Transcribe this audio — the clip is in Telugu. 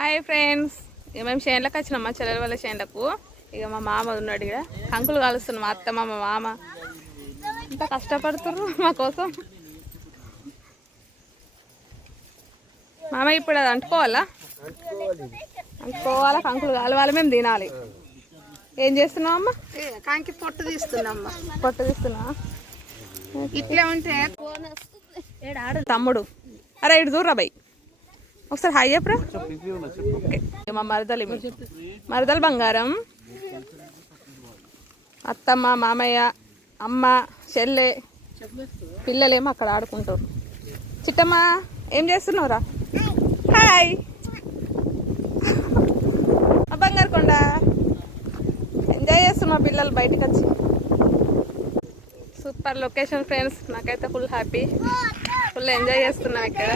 హాయ్ ఫ్రెండ్స్, ఇక మేము చేనులకు వచ్చినాం. మా చెల్లెల వాళ్ళ చేనులకు. ఇక మా మామ ఉన్నాడు ఇక్కడ, కంకులు కాలుస్తున్నాం. మా అత్తమ్మ మా మామ ఇంత కష్టపడుతున్నారు మా కోసం. మామ ఇప్పుడు అది అంటుకోవాలా, కంకులు కాలవాలి, మేము తినాలి. ఏం చేస్తున్నావు అమ్మ? కాంకి పొట్టు తీస్తున్నామ్మా. పొట్టు తీస్తున్నా. ఇట్లా ఉంటే తమ్ముడు, అరే ఇటు దూరా బై, ఒకసారి హాయ్ చెప్పరా. ఓకే, మా మరదలు బంగారం, అత్తమ్మ, మామయ్య, అమ్మ, చెల్లె, పిల్లలేమో అక్కడ ఆడుకుంటారు. చిట్టమ్మ ఏం చేస్తున్నావురా? హాయ్ మా బంగారు కొండ, ఎంజాయ్ చేస్తున్నా మా పిల్లలు బయటకు వచ్చి. సూపర్ లొకేషన్ ఫ్రెండ్స్, నాకైతే ఫుల్ హ్యాపీ, ఫుల్ ఎంజాయ్ చేస్తున్నాం ఇక్కడ.